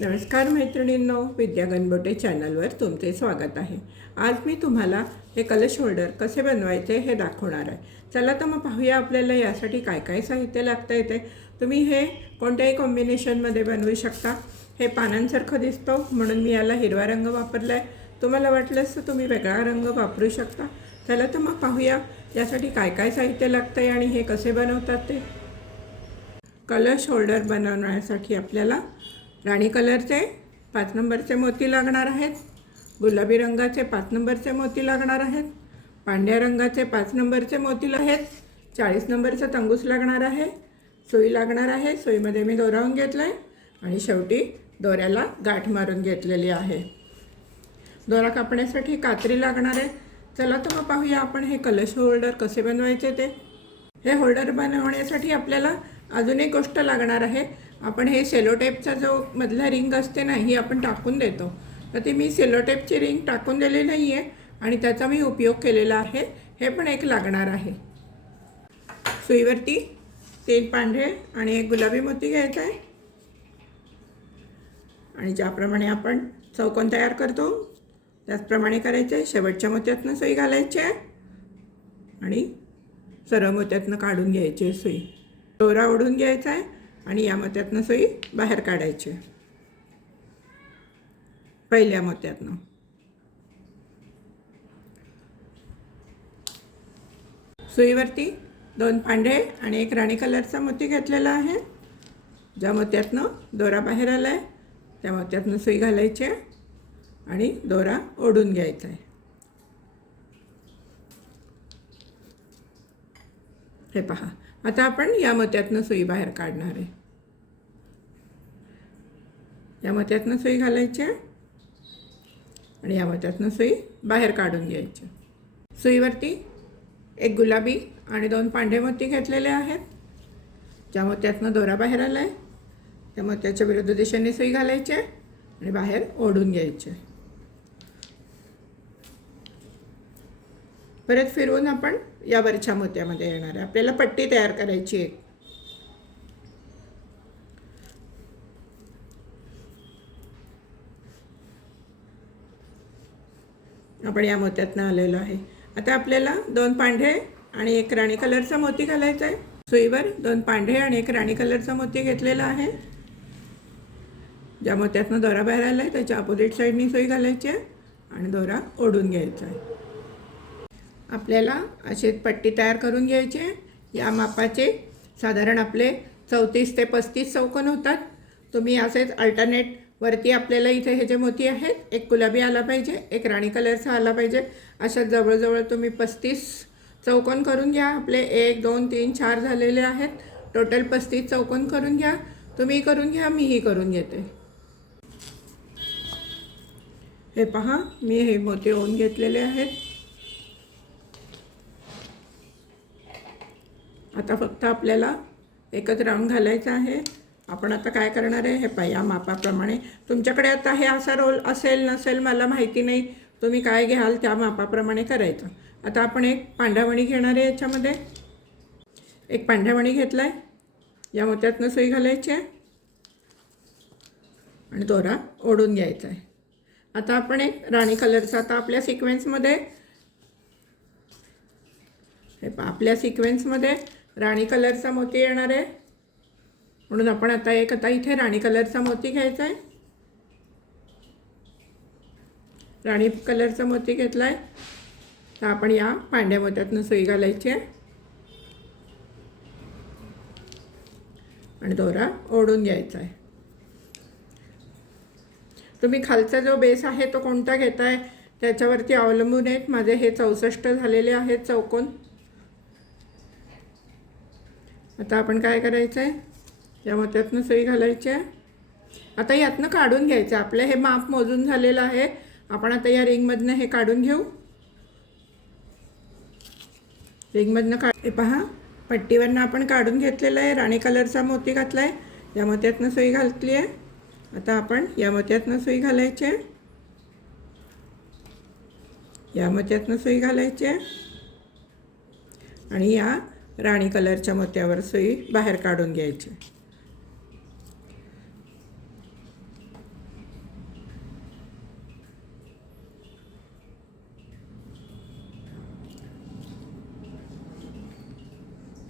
नमस्कार मैत्रिणींनो विद्या गणबोटे चॅनलवर तुमचे स्वागत आहे. आज मी तुम्हाला हे कलश होल्डर कसे बनवायचे हे दाखवणार आहे. चला तर मग पाहूया आपल्याला यासाठी काय काय साहित्य लागतं येते तुम्ही हे कोणत्याही कॉम्बिनेशनमध्ये बनवू शकता. हे पानांसारखं दिसतं म्हणून मी याला हिरवा रंग वापरला आहे तुम्हाला वाटलंच तर तुम्ही वेगळा रंग वापरू शकता. चला तर मग पाहूया यासाठी काय काय साहित्य लागतं आहे आणि हे कसे बनवतात ते. कलश होल्डर बनवण्यासाठी आपल्याला राणी कलरचे पाच नंबरचे मोती लागणार आहेत. गुलाबी रंगाचे पाच नंबरचे मोती लागणार आहेत. पांढऱ्या रंगाचे पाच नंबरचे मोती आहेत. चाळीस नंबरचा तंगूस लागणार आहे. सुई लागणार आहे. सुईमध्ये मी दोरावून घेतलं आहे आणि शेवटी दोऱ्याला गाठ मारून घेतलेली आहे. दोरा कापण्यासाठी कात्री लागणार आहे. चला तर मग पाहूया आपण हे कलश होल्डर कसे बनवायचे ते. हे होल्डर बनवण्यासाठी आपल्याला अजून एक गोष्ट लागणार आहे. आपण हे सेलोटेपचा जो मधला रिंग असते ना ही आपण टाकून देतो. तर ती मी सेलोटेपची रिंग टाकून दिली नाही आहे आणि त्याचा मी उपयोग केलेला आहे. हे पण एक लागणार आहे. सुईवरती तेल पांढरे आणि एक गुलाबी मोती घ्यायचा आहे आणि ज्याप्रमाणे आपण चौकोन तयार करतो त्याचप्रमाणे करायचे आहे शेवटच्या मोत्यातनं सुई घालायची आहे आणि सर्व मोत्यातनं काढून घ्यायची आहे सुई. दोरा ओढून घ्यायचा आहे आणि या मोत्यातनं सुई बाहेर काढायची. आहे पहिल्या मोत्यातनं. सुईवरती दोन पांढरे आणि एक राणी कलरचा मोती घेतलेला आहे. ज्या मोत्यातनं दोरा बाहेर आला आहे त्या मोत्यातनं सुई घालायची आहे आणि दोरा ओढून घ्यायचा आहे. हे पहा आता आपण या मोत्यातनं सुई बाहेर काढणार आहे. या मोत्यातनं सुई घालायची आहे आणि या मोत्यातनं सुई बाहेर काढून घ्यायची सुईवरती एक गुलाबी आणि दोन पांढरे मोती घेतलेले आहेत. ज्या मोत्यातनं दोरा बाहेर आला आहे त्या मोत्याच्या विरुद्ध दिशेने सुई घालायची आहे आणि बाहेर ओढून घ्यायचे परत फिरवून आपण या वरच्या मोत्यामध्ये येणार आहे. आपल्याला पट्टी तयार करायची एक आपण या मोत्यातनं आलेलो आहे. आता आपल्याला दोन पांढरे आणि एक राणी कलरचा मोती घालायचा आहे. सुईवर दोन पांढरे आणि एक राणी कलरचा मोती घेतलेला आहे. ज्या मोत्यातनं दोरा बाहेर आला आहे त्याच्या अपोजिट साईडनी सुई घालायची आहे आणि दोरा ओढून घ्यायचा आहे. आपल्याला अशी पट्टी तयार करून घ्यायची आहे. या मापाचे साधारण आपले चौतीस ते पस्तीस चौकोन होतात. तुम्ही असेच अल्टरनेट वरती आपल्याला इथे हे जे मोती आहेत एक गुलाबी आला पाहिजे एक राणी कलरचा आला पाहिजे. अशा जवळजवळ तुम्ही पस्तीस चौकोन करून घ्या. आपले एक दोन तीन चार झालेले आहेत. टोटल पस्तीस चौकोन करून घ्या. तुम्ही करून घ्या मीही करून घेते. हे पहा मी हे मोती ओन घेतलेले आहेत. आता फक्त आपल्याला एकच राऊंड घालायचा आहे. आपण आता काय करणार आहे? हे पहा या मापाप्रमाणे. तुमच्याकडे आता हे असा रोल असेल नसेल मला माहिती नाही. तुम्ही काय घ्याल त्या मापाप्रमाणे करायचं. आता आपण एक पांढ्यावणी घेणार आहे याच्यामध्ये. एक पांढ्यावणी घेतला आहे या मोत्यातनं सुई घालायची आहे. आणि दोरा ओढून घ्यायचा आहे. आता आपण एक राणी कलरचा आता आपल्या सिक्वेन्समध्ये हे आपल्या सिक्वेन्समध्ये राणी कलरचा मोती येणार आहे. म्हणून आपण आता एक आता इथे राणी कलरचा मोती घ्यायचा आहे राणी कलरचा मोती घेतला आहे तर आपण या पांढऱ्या मोत्यातनं सुई घालायची आहे. आणि दोरा ओढून घ्यायचा आहे तुम्ही खालचा जो बेस आहे तो कोणता घेताय? त्याच्यावरती अवलंबून आहेत. माझे हे चौसष्ट झालेले आहेत चौकोन. आता आपण काय करायचं आहे या मोत्यातनं सुई घालायची आहे. आता यातनं काढून घ्यायचं. आपलं हे माप मोजून झालेलं आहे. आपण आता या रिंगमधनं हे काढून घेऊ. रिंगमधनं काढ हे पहा पट्टीवरनं आपण काढून घेतलेलं आहे. राणी कलरचा मोती घातला आहे या मोत्यातनं सुई घातली आहे. आता आपण या मोत्यातनं सुई घालायची आहे. या मोत्यातनं सुई घालायची आहे. आणि या राणी कलरच्या मोत्यावर सुई बाहेर काढून घ्यायची.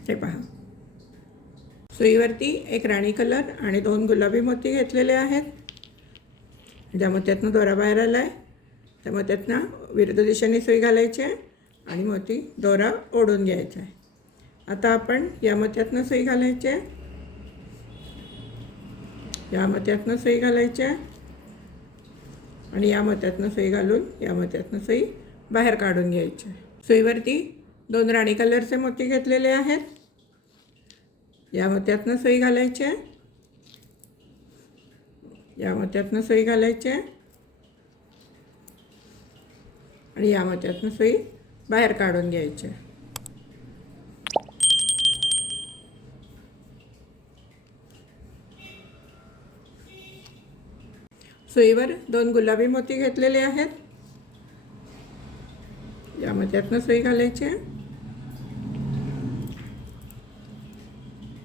ते पहा. सुईवरती एक राणी कलर आणि दोन गुलाबी मोती घेतलेले आहेत. ज्या मोत्यातनं दोरा बाहेर आला आहे त्या मोत्यातनं विरुद्ध दिशेने सुई घालायची आहे आणि मोती दोरा ओढून घ्यायचा आहे. आता आपण या मोत्यातनं सुई घालायची आहे. या मत्यातनं सुई घालायची आहे. आणि या मत्यातनं सुई घालून या मत्यातनं सुई बाहेर काढून घ्यायची आहे. सुईवरती दोन राणी कलरचे मोती घेतलेले आहेत. या मोत्यातनं सुई घालायचे या मोत्यातनं सुई घालायचे आणि या मोत्यातनं सुई बाहेर काढून घ्यायचे सुईवर दोन गुलाबी मोती घेतलेले आहेत. या मोत्यातनं सुई घालायची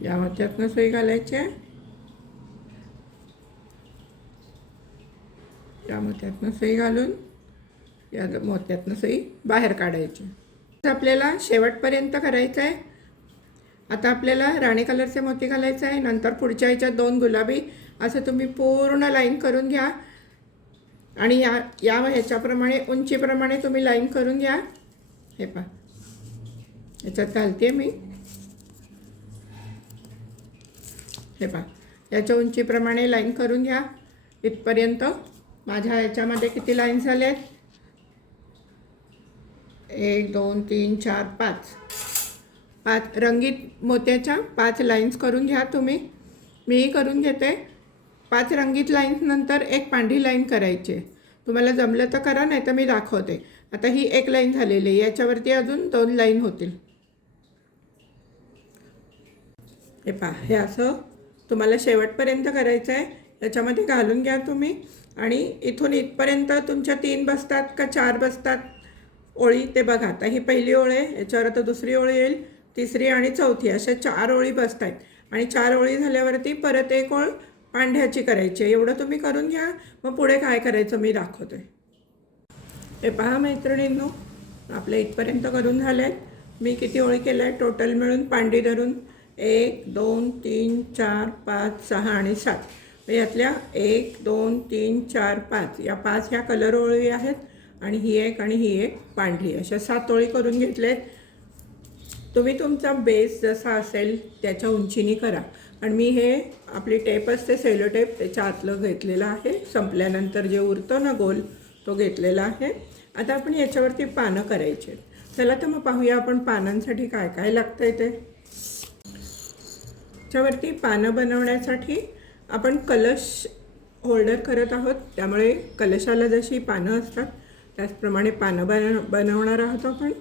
या मोत्यातनं सुई घालायची आहे. या मोत्यातनं सुई घालून या मोत्यातनं सई बाहेर काढायची. आता आपल्याला शेवटपर्यंत करायचं आहे. आता आपल्याला राणी कलरचे मोती घालायचं आहे. नंतर पुढच्या ह्याच्यात दोन गुलाबी असं तुम्ही पूर्ण लाईन करून घ्या. आणि या या ह्याच्याप्रमाणे उंचीप्रमाणे तुम्ही लाईन करून घ्या. हे पहा. याच्यात घालते मी. हे पहा. याच्या उंचीप्रमाणे लाईन करून घ्या. इथपर्यंत माझ्या याच्यामध्ये किती लाईन झाले आहेत एक दोन तीन चार पाच. पाच. रंगीत मोत्याच्या पाच लाईन्स करून घ्या तुम्ही. मीही करून घेते. पाच रंगीत लाईन्स नंतर एक पांढरी लाईन करायची. आहे. तुम्हाला जमलं तर करा नाही तर मी दाखवते. आता ही एक लाईन झालेली आहे. याच्यावरती अजून दोन लाईन होतील. हे पहा. हे असं तुम्हाला शेवटपर्यंत करायचं आहे याच्यामध्ये घालून घ्या तुम्ही. आणि इथून इथपर्यंत तुमच्या तीन बसतात का चार बसतात? ओळी ते बघा. आता ही पहिली ओळ आहे याच्यावर आता दुसरी ओळी येईल तिसरी आणि चौथी. अशा चार ओळी बसत आहेत आणि चार ओळी झाल्यावरती परत एक ओळ पांढ्याची करायची. आहे एवढं तुम्ही करून घ्या. मग पुढे काय करायचं मी दाखवते. हे पहा मैत्रिणींनो आपल्या इथपर्यंत करून झाले आहेत मी किती ओळी केल्या आहेत टोटल मिळून पांडी धरून एक दोन तीन चार पाच सहा आणि सात. यातल्या एक दोन तीन चार पाच या पाच ह्या कलर ओळी आहेत आणि ही एक आणि ही एक पांढरी. अशा सात ओळी करून घेतल्या आहेत तुम्ही तुमचा बेस जसा असेल त्याच्या उंचीने करा. आणि मी हे आपली टेप असते सेलो टेप त्याच्या आतलं घेतलेलं आहे. संपल्यानंतर जे उरतं ना गोल तो घेतलेला आहे. आता आपण याच्यावरती पानं करायची आहेत. चला तर मग पाहूया आपण पानांसाठी काय काय लागतं आहे ते. त्याच्यावरती पानं बनवण्यासाठी आपण कलश होल्डर करत आहोत. त्यामुळे कलशाला जशी पानं असतात त्याचप्रमाणे पानं बन बनवणार आहोत आपण.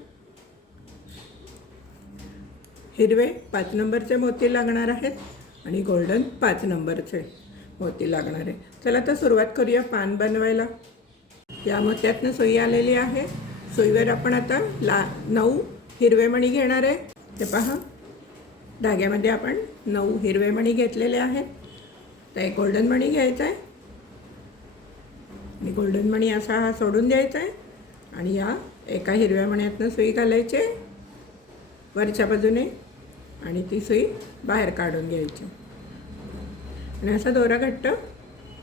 हिरवे पाच नंबरचे मोती लागणार आहेत आणि गोल्डन पाच नंबरचे मोती लागणार आहे चला तर सुरुवात करूया पान बनवायला. या मोत्यातनं सोयी आलेली आहे. सोयीवर आपण आता ला नऊ हिरवे मणी घेणार आहे. ते पहा. धाग्यामध्ये आपण नऊ हिरवे मणी घेतलेले आहेत. तर एक गोल्डन मणी घ्यायचा आहे. आणि गोल्डन मणी असा हा सोडून द्यायचा आहे. आणि या एका हिरव्या मण्यातनं सुई घालायची आहे. वरच्या बाजूने आणि ती सुई बाहेर काढून घ्यायची. आणि असा दोरा घट्ट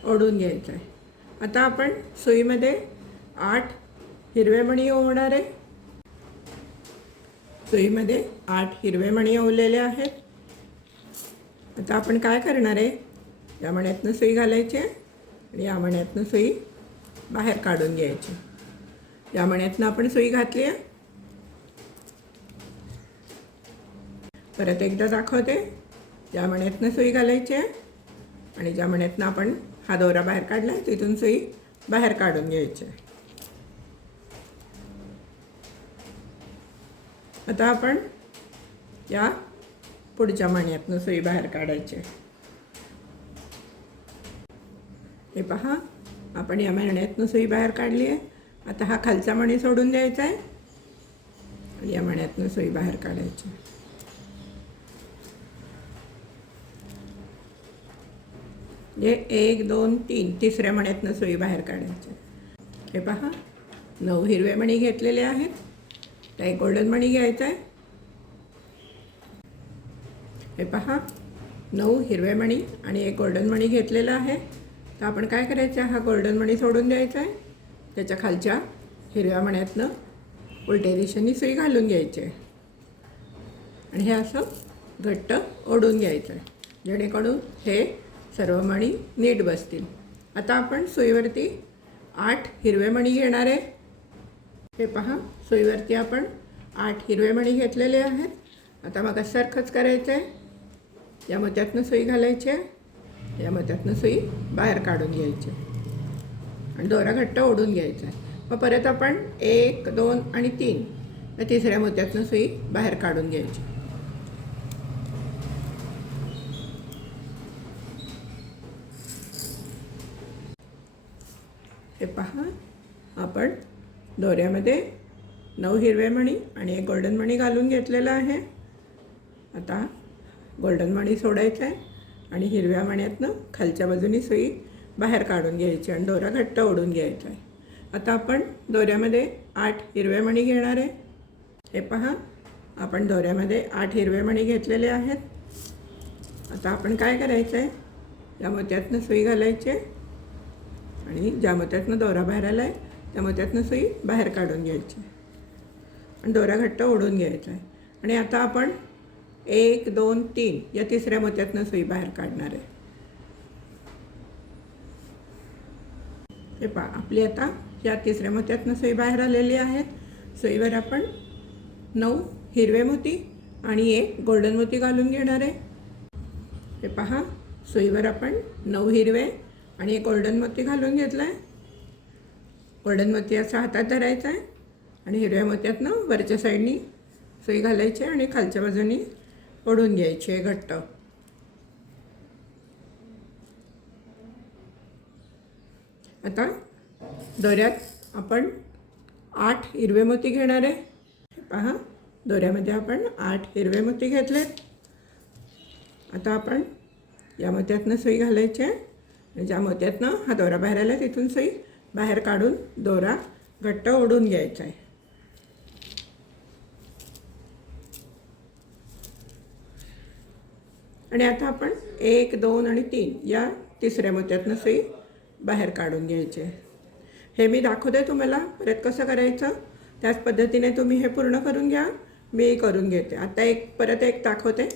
ओढून घ्यायचा आहे. आता आपण सुईमध्ये आठ हिरवे मणी ओवणार आहे. सुईमध्ये आठ हिरवे मणी ओवलेले आहेत. आता आपण काय करणार आहे? या मण्यातनं सुई घालायची आहे आणि या मण्यातनं सुई बाहेर काढून घ्यायची. या मण्यातनं आपण सुई घातली आहे. परत एकदा दाखवते. ज्या मण्यातनं सुई घालायची आहे आणि ज्या मण्यातनं आपण हा दोरा बाहेर काढला आहे तिथून सुई बाहेर काढून घ्यायची आहे. आता आपण या पुढच्या मण्यातनं सुई बाहेर काढायची. हे पहा आपण या मण्यातनं सुई बाहेर काढली आहे. आता हा खालचा मणी सोडून द्यायचा आहे. आणि या मण्यातनं सुई बाहेर काढायची. जे एक दोन तीन तिसऱ्या मण्यातनं सुई बाहेर काढायची. हे पहा नऊ हिरवे मणी घेतलेले आहेत. त्या एक गोल्डन मणी घ्यायचा आहे. हे पहा नऊ हिरव्या मणी आणि एक गोल्डन मणी घेतलेला आहे. तर आपण काय करायचं हा गोल्डन मणी सोडून द्यायचा आहे. त्याच्या खालच्या हिरव्या मण्यातनं उलट्या दिशेने सुई घालून घ्यायची आहे. आणि हे असं घट्ट ओढून घ्यायचं आहे. जेणेकरून हे सर्व मणी नीट बसतील. आता आपण सुईवरती आठ हिरवे मणी घेणार आहे. हे पहा सुईवरती आपण आठ हिरवे मणी घेतलेले आहेत. आता मग सारखंच करायचं आहे या मोत्यातनं सुई घालायची. आहे या मोत्यातनं सुई बाहेर काढून घ्यायची. आणि दोरा घट्ट ओढून घ्यायचा आहे. मग परत आपण एक दोन आणि तीन या तिसऱ्या मोत्यातनं सुई बाहेर काढून घ्यायची. हे पहा आपण दोऱ्यामध्ये नऊ हिरवे मणी आणि एक गोल्डन मणी घालून घेतलेला आहे. आता गोल्डन मणी सोडायचं आहे आणि हिरव्या मण्यातनं खालच्या बाजूनी सुई बाहेर काढून घ्यायची आणि दोरा घट्ट ओढून घ्यायचा आहे. आता आपण दोऱ्यामध्ये आठ हिरव्या मणी घेणार आहे. हे पहा आपण दोऱ्यामध्ये आठ हिरवे मणी घेतलेले आहेत. आता आपण काय करायचं आहे? या मोत्यातनं सुई घालायची आहे आणि ज्या मोत्यातनं दोरा बाहेर आला आहे त्या त्यातनं सुई बाहेर काढून घ्यायची. आणि दोरा घट्ट ओढून घ्यायचा आहे. आणि आता आपण एक दोन तीन या तिसऱ्या मोत्यातनं सुई बाहेर काढणार आहे. हे पहा आपली आता या तिसऱ्या मोत्यातनं सुई बाहेर आलेली आहेत. सुईवर आपण नऊ हिरवे मोती आणि एक गोल्डन मोती घालून घेणार आहे. हे पहा सुईवर आपण नऊ हिरवे आणि एक गोल्डन मोती घालून घेतला आहे गोल्डन मोती असा हातात धरायचा आहे आणि हिरव्या मोत्यातनं वरच्या साईडनी सुई घालायची आणि खालच्या बाजूनी ओढून घ्यायची आहे घट्ट. आता दोऱ्यात आपण आठ हिरवे मोती घेणार आहे. पहा दोऱ्यामध्ये आपण आठ हिरवे मोती घेतलेत. आता आपण या मोत्यातनं सुई घालायची आहे ज्या मोत्यातनं हा दोरा बाहेर आला तिथून सुई बाहेर काढून दोरा घट्ट ओढून घ्यायचा आहे. आणि आता आपण एक दोन आणि तीन या तिसऱ्या मोत्यातनं सुई बाहेर काढून घ्यायचे हे मी दाखवते तुम्हाला परत कसं करायचं? त्याच पद्धतीने तुम्ही हे पूर्ण करून घ्या मी करून घेते. आता एक परत एक दाखवते.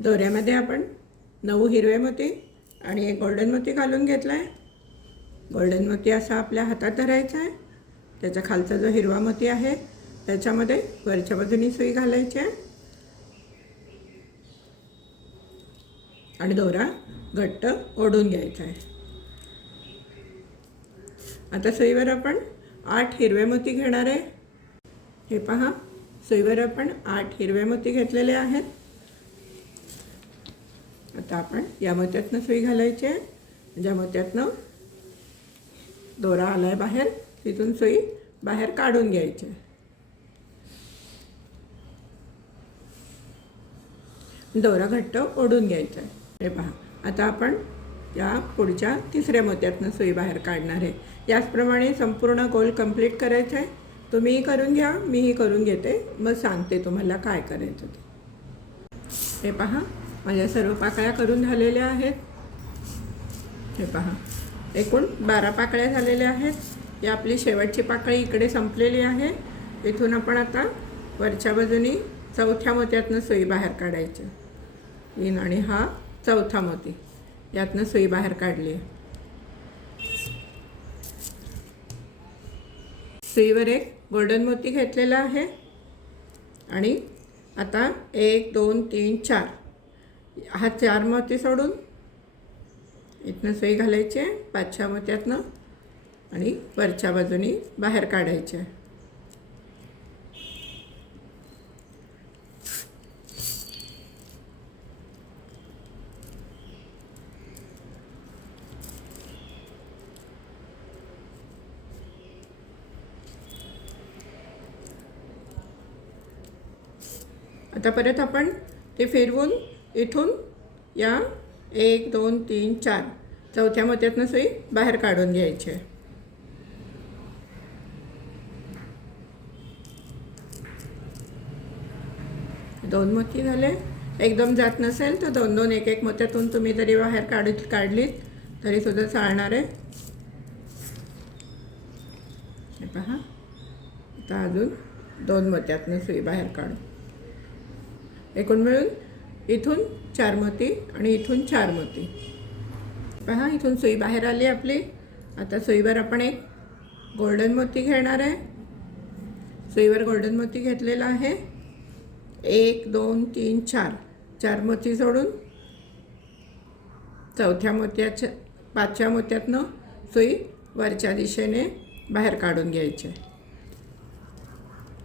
दोऱ्यामध्ये आपण नऊ हिरवे मोती आणि एक गोल्डन मोती घालून घेतला आहे गोल्डन मोती असा आपल्या हातात धरायचा आहे. त्याच्या खालचा जो हिरवा मोती आहे त्याच्यामध्ये वरच्या बाजूनी सुई घालायची आहे. आणि दोरा घट्ट ओढून घ्यायचा आहे. आता सुईवर आपण आठ हिरवे मोती घेणार आहे. हे पहा सुईवर आपण आठ हिरवे मोती घेतलेले आहेत. आता आपण या मोत्यातनं सुई घालायची आहे. ज्या मोत्यातनं दोरा आला आहे बाहेर तिथून सुई बाहेर काढून घ्यायची. आहे दोरा घट्ट ओढून घ्यायचा. आहे हे पहा आता आपण या पुढच्या तिसऱ्या मोत्यातनं सुई बाहेर काढणार आहे. याचप्रमाणे संपूर्ण गोल कंप्लीट करायचं आहे. तुम्हीही करून घ्या मीही करून घेते. मग सांगते तुम्हाला काय करायचं ते. हे पहा माझ्या सर्व पाकळ्या करून झालेल्या आहेत. हे पहा. एकूण बारा पाकळ्या झालेल्या आहेत. ही आपली शेवटची पाकळी इकडे संपलेली आहे. इथून आपण आता वरच्या बाजूनी चौथ्या मोत्यातनं सुई बाहेर काढायची. तीन आणि हा चौथा मोती. यातनं सुई बाहेर काढली. सुईवर एक गोल्डन मोती घेतलेला आहे. आणि आता एक दोन तीन चार. हा चार मोती सोडून इथनं सुई घालायची आहे पाचच्या मोत्यातनं आणि वरच्या बाजूनी बाहेर काढायचे. आता परत आपण ते फिरवून इथून या एक दोन तीन चार. चौथ्या मोत्यातनं सुई बाहेर काढून घ्यायची आहे. दोन मोती झाले. एकदम जात नसेल तर दोन दोन एक एक मोत्यातून तुम्ही जरी बाहेर काढ काढलीत तरी सुद्धा चालणार आहे. हे पहा. आता अजून दोन मोत्यातनं सुई बाहेर काढू. एकूण मिळून इथून चार मोती आणि इथून चार मोती. पहा इथून सुई बाहेर आली आपली. आता सुईवर आपण एक गोल्डन मोती घेणार आहे. सुईवर गोल्डन मोती घेतलेला आहे. एक दोन तीन चार. चार मोती सोडून चौथ्या मोत्याच्या पाचव्या मोत्यातनं सुई वरच्या दिशेने बाहेर काढून घ्यायची.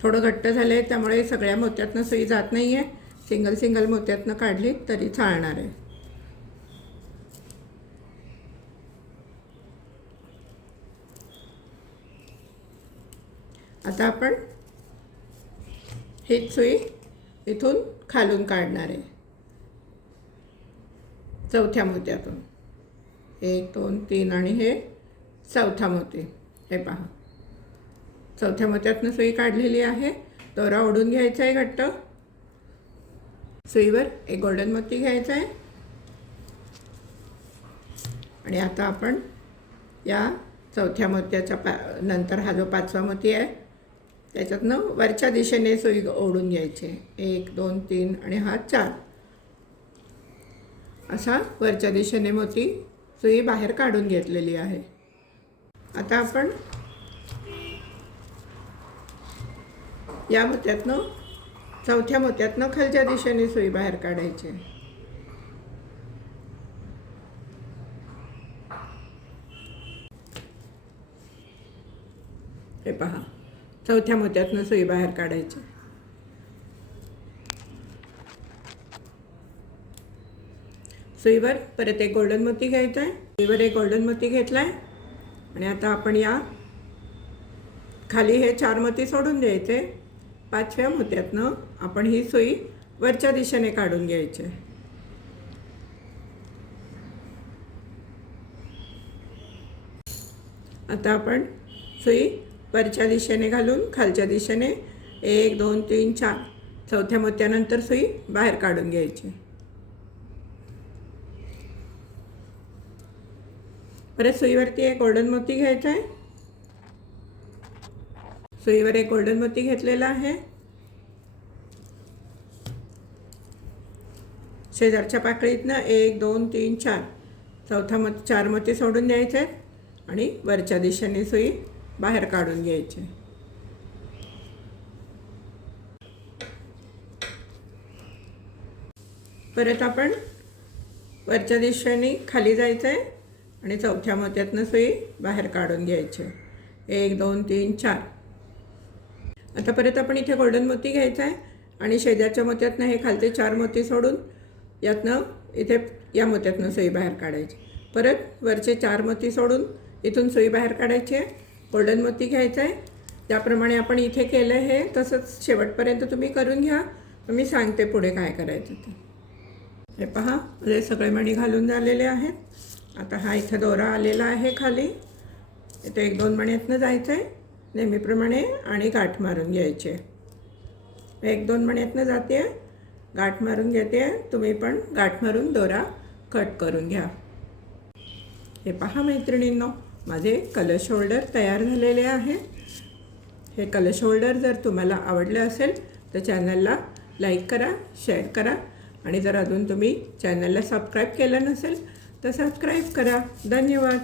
थोडं घट्ट झालं आहे त्यामुळे सगळ्या मोत्यातनं सुई जात नाही आहे सिंगल सिंगल मोत्यातनं काढली तरी चालणार आहे. आता आपण हीच सुई इथून खालून काढणार आहे. चौथ्या मोत्यातून. एक दोन तीन आणि हे चौथा मोती. हे पहा. चौथ्या मोत्यातनं सुई काढलेली आहे. दोरा ओढून घ्यायचा आहे घट्ट. सुईवर एक गोल्डन मोती घ्यायचा आहे. आणि आता आपण या चौथ्या मोत्याच्या पा नंतर हा जो पाचवा मोती आहे त्याच्यातनं वरच्या दिशेने सुई ओढून घ्यायचे. एक दोन तीन आणि हा चार. असा वरच्या दिशेने मोती सुई बाहेर काढून घेतलेली आहे. आता आपण या मोत्यातनं चौथ्या मोत्यातनं खालच्या दिशेने सुई बाहेर काढायची. हे पहा चौथ्या मोत्यातनं सुई बाहेर काढायची. सुईवर परत एक गोल्डन मोती घ्यायचा आहे सुईवर एक गोल्डन मोती घेतला आहे आणि आता आपण या खाली हे चार मोती सोडून द्यायचे. पाचव्या मोत्यातनं आपण ही सुई वरच्या दिशेने काढून घ्यायची आता आपण सुई वरच्या दिशेने घालून खालच्या दिशेने एक दोन तीन चार चौथ्या मोत्यानंतर सुई बाहेर काढून घ्यायची. परत सुईवरती एक गोल्डन मोती घ्यायचा आहे. सुईवर एक गोल्डन मोती घेतलेला आहे. शेजारच्या पाकळीतनं एक दोन तीन चार. चौथा मत चार मोती सोडून द्यायचे आहेत आणि वरच्या दिशेने सुई बाहेर काढून घ्यायची. परत आपण वरच्या दिशेने खाली जायचं आहे आणि चौथ्या मोत्यातनं सुई बाहेर काढून घ्यायची. एक दोन तीन चार. आता परत आपण इथे गोल्डन मोती घ्यायचा आहे आणि शेजारच्या मोत्यातनं हे खालचे चार मोती सोडून यातनं इथे या मोत्यातनं सुई बाहेर काढायची. परत वरचे चार मोती सोडून इथून सुई बाहेर काढायची आहे. गोल्डन मोती घ्यायचा आहे. त्याप्रमाणे आपण इथे केलं हे तसंच शेवटपर्यंत तुम्ही करून घ्या. मी सांगते पुढे काय करायचं ते. हे पहा म्हणजे सगळे मणी घालून झालेले आहेत. आता हा इथं दोरा आलेला आहे खाली. इथे एक दोन मण्यातनं जायचं आहे. नेहमीप्रमाणे आणि गाठ मारून घ्यायचे एक दोन मण्यातनं जाते. आहे गाठ मारून घेते. तुम्ही पण गाठ मारून दोरा कट करून घ्या. हे पहा मैत्रिणींनो माझे कलश होल्डर तयार झालेले आहे. हे कलश होल्डर जर तुम्हाला आवडलं असेल तर चॅनलला लाईक करा शेअर करा. आणि जर अजून तुम्ही चॅनलला सबस्क्राईब केलं नसेल तर सबस्क्राईब करा. धन्यवाद.